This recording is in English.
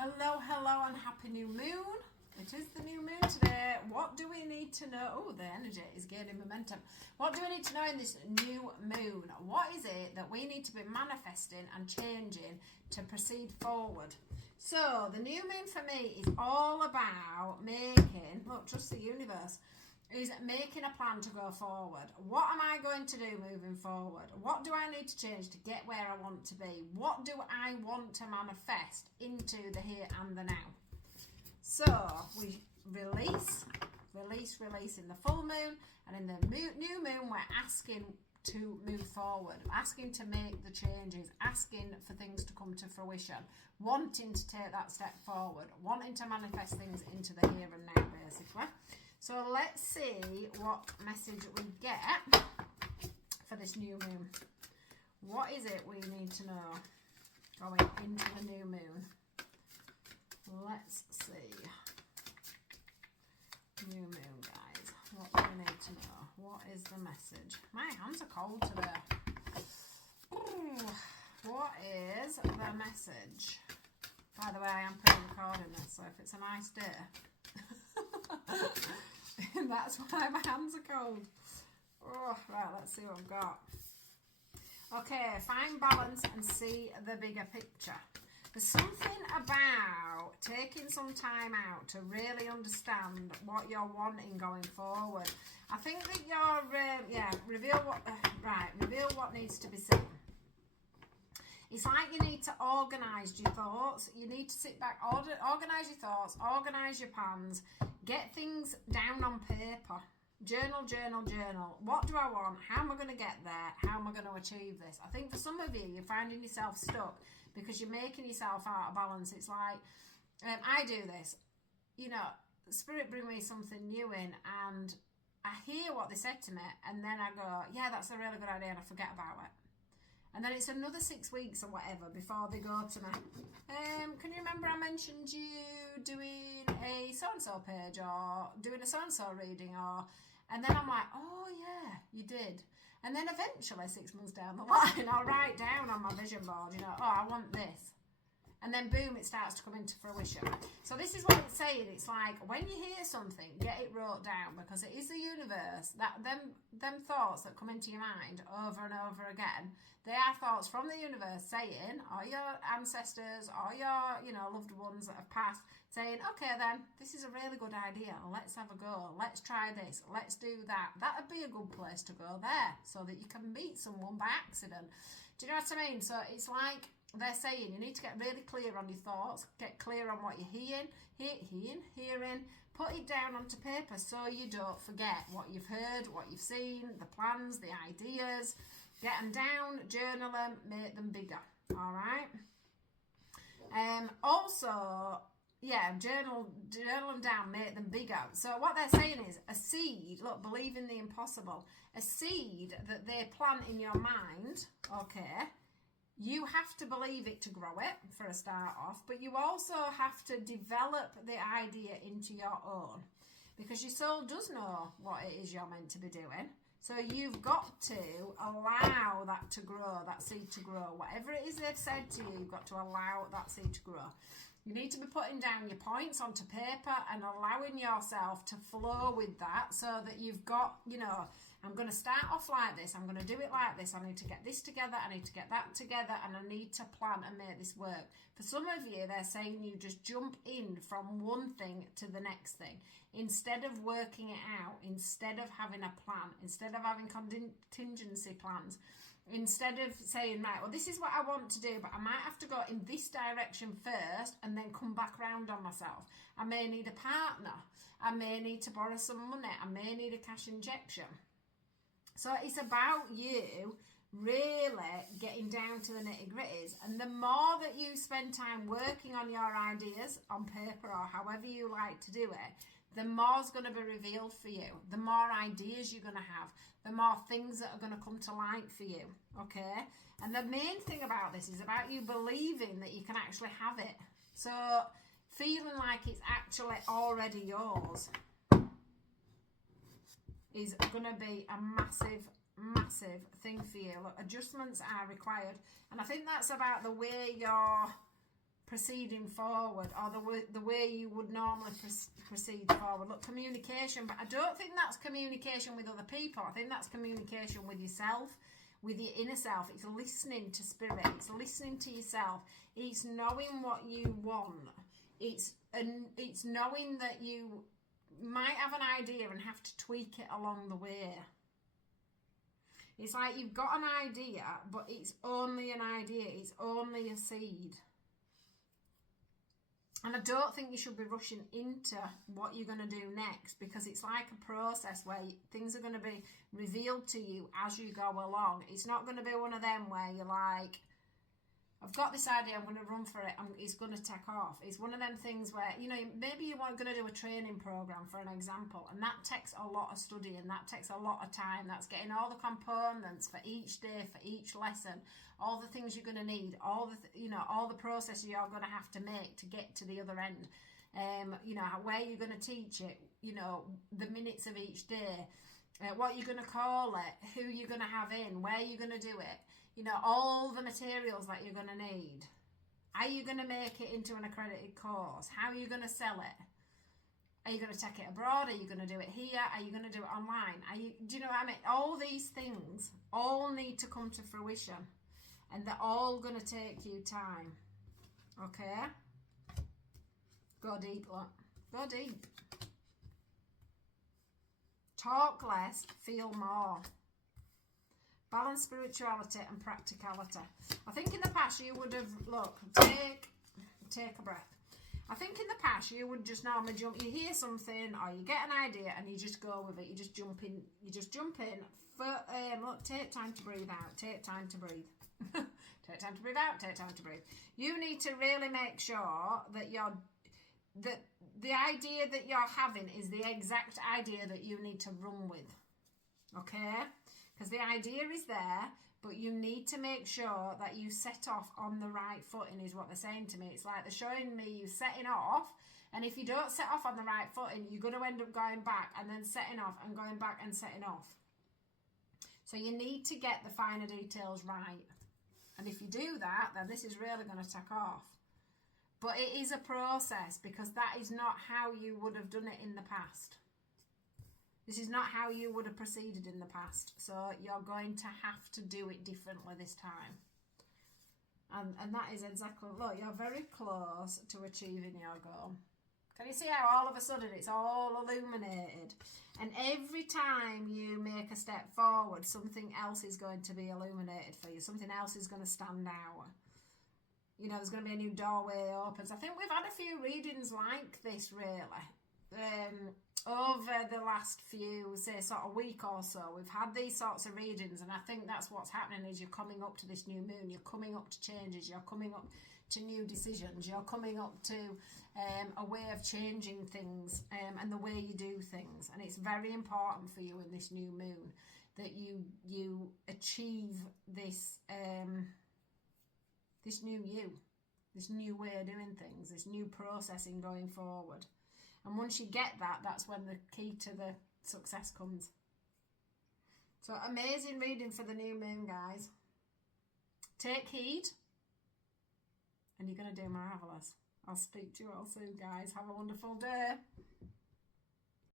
Hello, hello, and happy new moon. It is the new moon today. What do we need to know? Oh, the energy is gaining momentum. What do we need to know in this new moon? What is it that we need to be manifesting and changing to proceed forward? So, the new moon for me is all about making, look, trust the universe, is making a plan to go forward. What am I going to do moving forward? What do I need to change to get where I want to be? What do I want to manifest into the here and the now? So we release in the full moon, and in the new moon we're asking to move forward, asking to make the changes, asking for things to come to fruition, wanting to take that step forward, wanting to manifest things into the here and now, basically. So let's see what message we get for this new moon. What is it we need to know going into the new moon? Let's see. New moon, guys. What do we need to know? What is the message? My hands are cold today. Ooh, what is the message? By the way, I'm pre-recording this, so if it's a nice day, that's why my hands are cold. Oh, right, let's see what I've got. Okay, find balance and see the bigger picture. There's something about taking some time out to really understand what you're wanting going forward. I think that you're, reveal what needs to be seen. It's like you need to organise your thoughts. You need to sit back, organise your thoughts, organise your plans, get things down on paper. Journal. What do I want? How am I going to get there? How am I going to achieve this? I think for some of you, you're finding yourself stuck because you're making yourself out of balance. It's like, I do this. You know, Spirit bring me something new in, and I hear what they said to me, and then I go, yeah, that's a really good idea, and I forget about it. And then it's another 6 weeks or whatever before they go to me. Can you remember I mentioned you doing a so-and-so page or doing a so-and-so reading? And then I'm like, oh yeah, you did. And then eventually 6 months down the line, I'll write down on my vision board, oh, I want this. And then boom, it starts to come into fruition. So this is what it's saying. It's like when you hear something, get it wrote down, because it is the universe that them thoughts that come into your mind over and over again. They are thoughts from the universe saying, or your ancestors, or your loved ones that have passed, saying, okay then, this is a really good idea. Let's have a go. Let's try this. Let's do that. That'd be a good place to go there, so that you can meet someone by accident. Do you know what I mean? So it's like they're saying you need to get really clear on your thoughts, get clear on what you're hearing, put it down onto paper so you don't forget what you've heard, what you've seen, the plans, the ideas. Get them down, journal them, make them bigger, all right? Also, journal them down, make them bigger. So what they're saying is a seed, look, believe in the impossible, a seed that they plant in your mind, okay, you have to believe it to grow it for a start off, but you also have to develop the idea into your own, because your soul does know what it is you're meant to be doing. So you've got to allow that to grow, that seed to grow. Whatever it is they've said to you, you've got to allow that seed to grow. You need to be putting down your points onto paper and allowing yourself to flow with that, so that you've got, I'm going to start off like this, I'm going to do it like this, I need to get this together, I need to get that together, and I need to plan and make this work. For some of you, they're saying you just jump in from one thing to the next thing, instead of working it out, instead of having a plan, instead of having contingency plans, instead of saying, right, well, this is what I want to do, but I might have to go in this direction first and then come back round on myself. I may need a partner, I may need to borrow some money, I may need a cash injection. So it's about you really getting down to the nitty-gritties. And the more that you spend time working on your ideas on paper, or however you like to do it, the more is going to be revealed for you. The more ideas you're going to have, the more things that are going to come to light for you, okay? And the main thing about this is about you believing that you can actually have it. So feeling like it's actually already yours is going to be a massive thing for you. Look, adjustments are required, and I think that's about the way you're proceeding forward, or the way you would normally proceed forward. Look, communication, but I don't think that's communication with other people. I think that's communication with yourself, with your inner self. It's listening to spirit. It's listening to yourself. It's knowing what you want. It's knowing that you might have an idea and have to tweak it along the way. It's like you've got an idea, but it's only an idea. It's only a seed. And I don't think you should be rushing into what you're going to do next, because it's like a process where things are going to be revealed to you as you go along. It's not going to be one of them where you're like, I've got this idea, I'm going to run for it, it's going to take off. It's one of them things where, you know, maybe you are going to do a training program, for an example, and that takes a lot of studying, that takes a lot of time. That's getting all the components for each day, for each lesson, all the things you're going to need, all the processes you're going to have to make to get to the other end. You know, where you're going to teach it, you know, the minutes of each day, what you're going to call it, who you're going to have in, where you're going to do it. You know, all the materials that you're going to need. Are you going to make it into an accredited course? How are you going to sell it? Are you going to take it abroad? Are you going to do it here? Are you going to do it online? Do you know what I mean? All these things all need to come to fruition, and they're all going to take you time. Okay? Go deep, look. Go deep. Talk less, feel more. Balance spirituality and practicality. I think in the past you would have, look, take a breath. I think in the past you would just normally jump, you hear something or you get an idea and you just go with it. You just jump in. Look, take time to breathe out. Take time to breathe. Take time to breathe out. Take time to breathe. You need to really make sure that the idea that you're having is the exact idea that you need to run with. Okay? Because the idea is there, but you need to make sure that you set off on the right footing, is what they're saying to me. It's like they're showing me you setting off, and if you don't set off on the right footing, you're going to end up going back and then setting off and going back and setting off. So you need to get the finer details right. And if you do that, then this is really going to take off. But it is a process, because that is not how you would have done it in the past. This is not how you would have proceeded in the past. So you're going to have to do it differently this time. And that is exactly, look, you're very close to achieving your goal. Can you see how all of a sudden it's all illuminated? And every time you make a step forward, something else is going to be illuminated for you. Something else is going to stand out. You know, there's going to be a new doorway opens. I think we've had a few readings like this, really. Over the last few, say, sort of week or so, we've had these sorts of readings, and I think that's what's happening is you're coming up to this new moon, you're coming up to changes, you're coming up to new decisions, you're coming up to a way of changing things and the way you do things. And it's very important for you in this new moon that you achieve this this new you, this new way of doing things, this new processing going forward. And once you get that, that's when the key to the success comes. So amazing reading for the new moon, guys. Take heed, and you're going to do marvellous. I'll speak to you all soon, guys. Have a wonderful day.